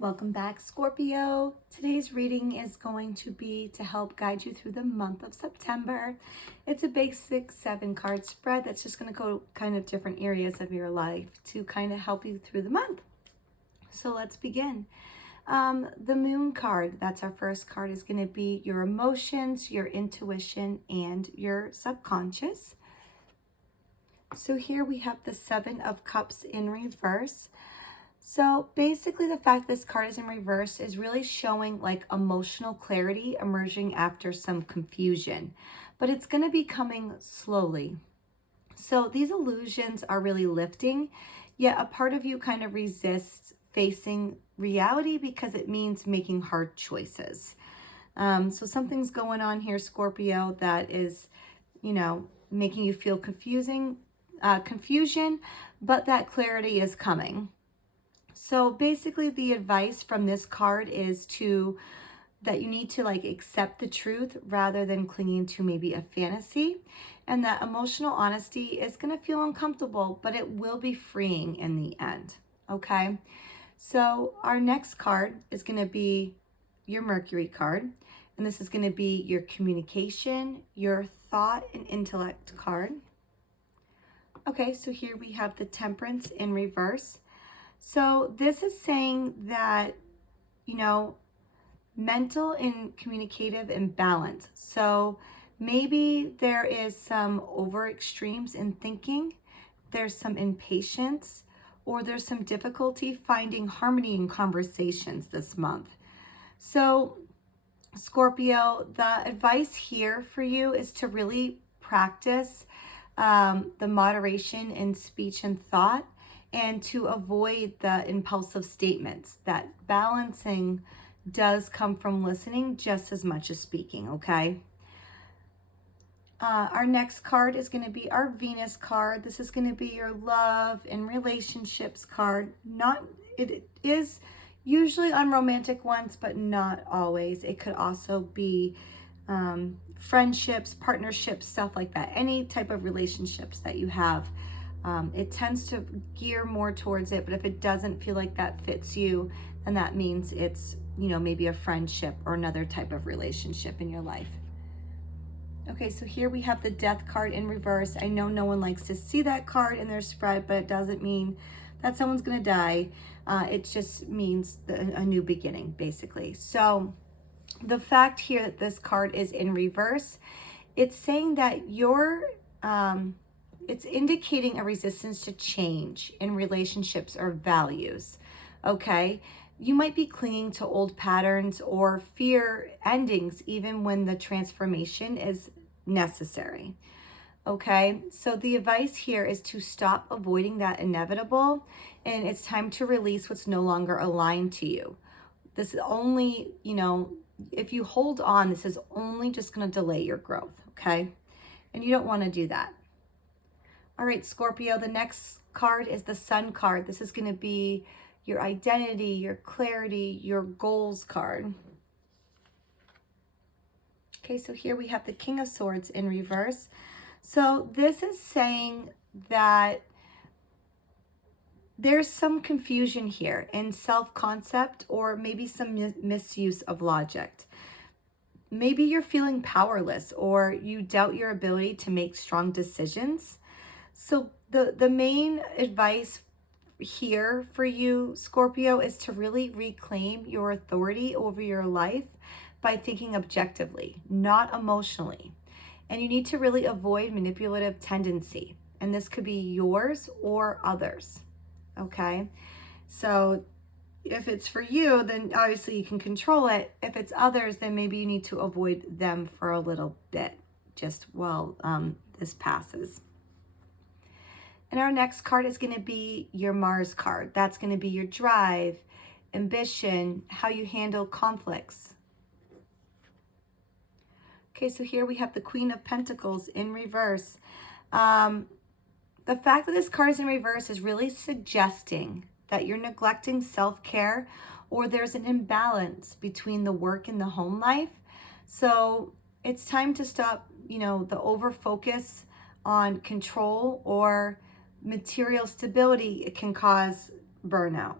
Welcome back, Scorpio. Today's reading is going to be to help guide you through the month of September. It's a basic 7-card spread that's just going to go kind of different areas of your life to kind of help you through the month. So let's begin. The moon card, that's our first card, is going to be your emotions, your intuition, and your subconscious. So here we have the 7 of Cups in reverse. So basically the fact this card is in reverse is really showing like emotional clarity emerging after some confusion, but it's going to be coming slowly. So these illusions are really lifting, yet a part of you kind of resists facing reality because it means making hard choices. So something's going on here, Scorpio, that is, making you feel confusion, but that clarity is coming. So basically the advice from this card is that you need to like accept the truth rather than clinging to maybe a fantasy, and that emotional honesty is going to feel uncomfortable, but it will be freeing in the end. Okay. So our next card is going to be your Mercury card, and this is going to be your communication, your thought and intellect card. Okay, so here we have the Temperance in reverse. So this is saying that, mental and communicative imbalance. So maybe there is some over extremes in thinking, there's some impatience, or there's some difficulty finding harmony in conversations this month. So Scorpio, the advice here for you is to really practice the moderation in speech and thought, and to avoid the impulsive statements. That balancing does come from listening just as much as speaking, okay? Our next card is going to be our Venus card. This is going to be your love and relationships card. It is usually on romantic ones, but not always. It could also be friendships, partnerships, stuff like that. Any type of relationships that you have. It tends to gear more towards it, but if it doesn't feel like that fits you, then that means it's, maybe a friendship or another type of relationship in your life. Okay, so here we have the Death card in reverse. I know no one likes to see that card in their spread, but it doesn't mean that someone's going to die. It just means a new beginning, basically. So the fact here that this card is in reverse, it's saying that it's indicating a resistance to change in relationships or values, okay? You might be clinging to old patterns or fear endings even when the transformation is necessary, okay? So the advice here is to stop avoiding that inevitable, and it's time to release what's no longer aligned to you. This is only, if you hold on, this is only just going to delay your growth, okay? And you don't want to do that. All right, Scorpio, the next card is the Sun card. This is going to be your identity, your clarity, your goals card. Okay, so here we have the King of Swords in reverse. So this is saying that there's some confusion here in self-concept, or maybe some misuse of logic. Maybe you're feeling powerless, or you doubt your ability to make strong decisions. So the main advice here for you, Scorpio, is to really reclaim your authority over your life by thinking objectively, not emotionally. And you need to really avoid manipulative tendency. And this could be yours or others. Okay? So if it's for you, then obviously you can control it. If it's others, then maybe you need to avoid them for a little bit, just while this passes. And our next card is going to be your Mars card. That's going to be your drive, ambition, how you handle conflicts. Okay, so here we have the Queen of Pentacles in reverse. The fact that this card is in reverse is really suggesting that you're neglecting self-care, or there's an imbalance between the work and the home life. So it's time to stop, the over focus on control or material stability. It can cause burnout.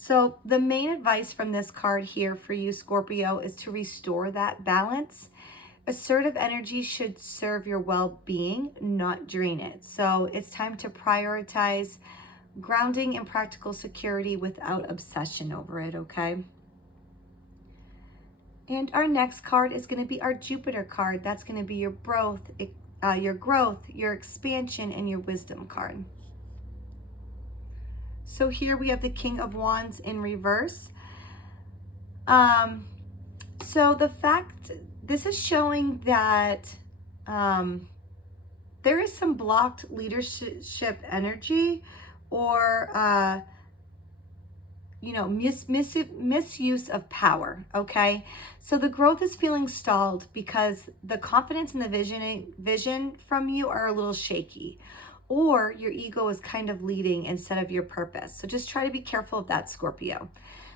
So the main advice from this card here for you, Scorpio, is to restore that balance. Assertive energy should serve your well-being, not drain it. So it's time to prioritize grounding and practical security without obsession over it, okay? And our next card is going to be our Jupiter card. That's going to be your growth, your expansion, and your wisdom card. So here we have the King of Wands in reverse. So the fact, this is showing that there is some blocked leadership energy or, misuse of power, okay? So the growth is feeling stalled because the confidence and the vision from you are a little shaky, or your ego is kind of leading instead of your purpose. So just try to be careful of that, Scorpio.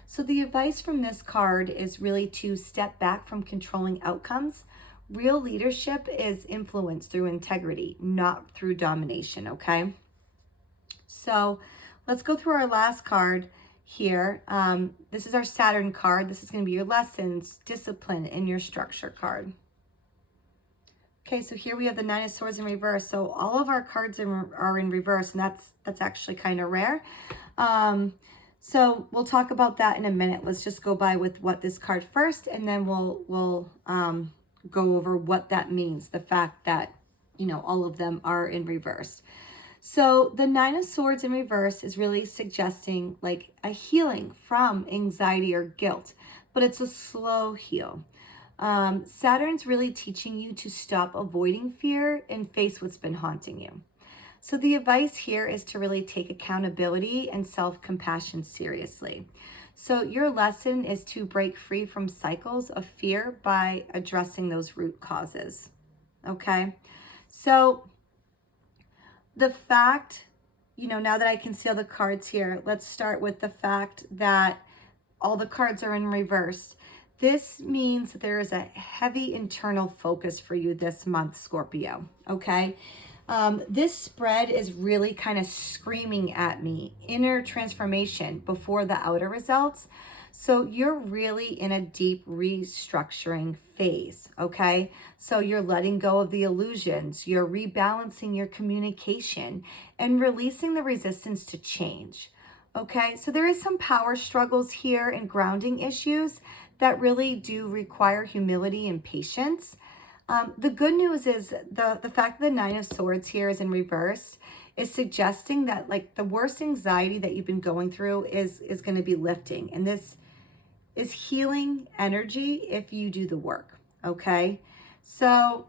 So the advice from this card is really to step back from controlling outcomes. Real leadership is influenced through integrity, not through domination, okay? So let's go through our last card here. This is our Saturn card. This is going to be your lessons, discipline, and your structure card. Okay, so here we have the Nine of Swords in reverse. So all of our cards are in reverse, and that's actually kind of rare. So we'll talk about that in a minute. Let's just go by with what this card first, and then we'll go over what that means, the fact that, all of them are in reverse. So the Nine of Swords in reverse is really suggesting like a healing from anxiety or guilt, but it's a slow heal. Saturn's really teaching you to stop avoiding fear and face what's been haunting you. So the advice here is to really take accountability and self-compassion seriously. So your lesson is to break free from cycles of fear by addressing those root causes. Okay? So the fact, now that I can see all the cards here, let's start with the fact that all the cards are in reverse. This means that there is a heavy internal focus for you this month, Scorpio, okay? This spread is really kind of screaming at me, inner transformation before the outer results. So you're really in a deep restructuring phase, okay? So you're letting go of the illusions, you're rebalancing your communication and releasing the resistance to change, okay? So there is some power struggles here and grounding issues that really do require humility and patience. The good news is the fact that the Nine of Swords here is in reverse is suggesting that like the worst anxiety that you've been going through is going to be lifting. And this is healing energy if you do the work, okay? So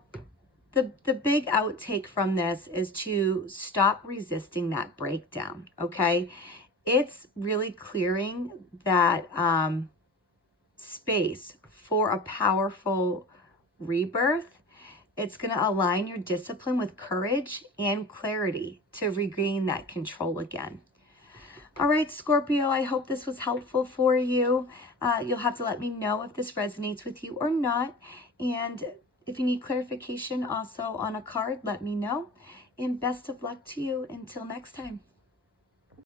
the big outtake from this is to stop resisting that breakdown, okay? It's really clearing that space for a powerful rebirth. It's going to align your discipline with courage and clarity to regain that control again. All right, Scorpio, I hope this was helpful for you. You'll have to let me know if this resonates with you or not. And if you need clarification also on a card, let me know. And best of luck to you until next time.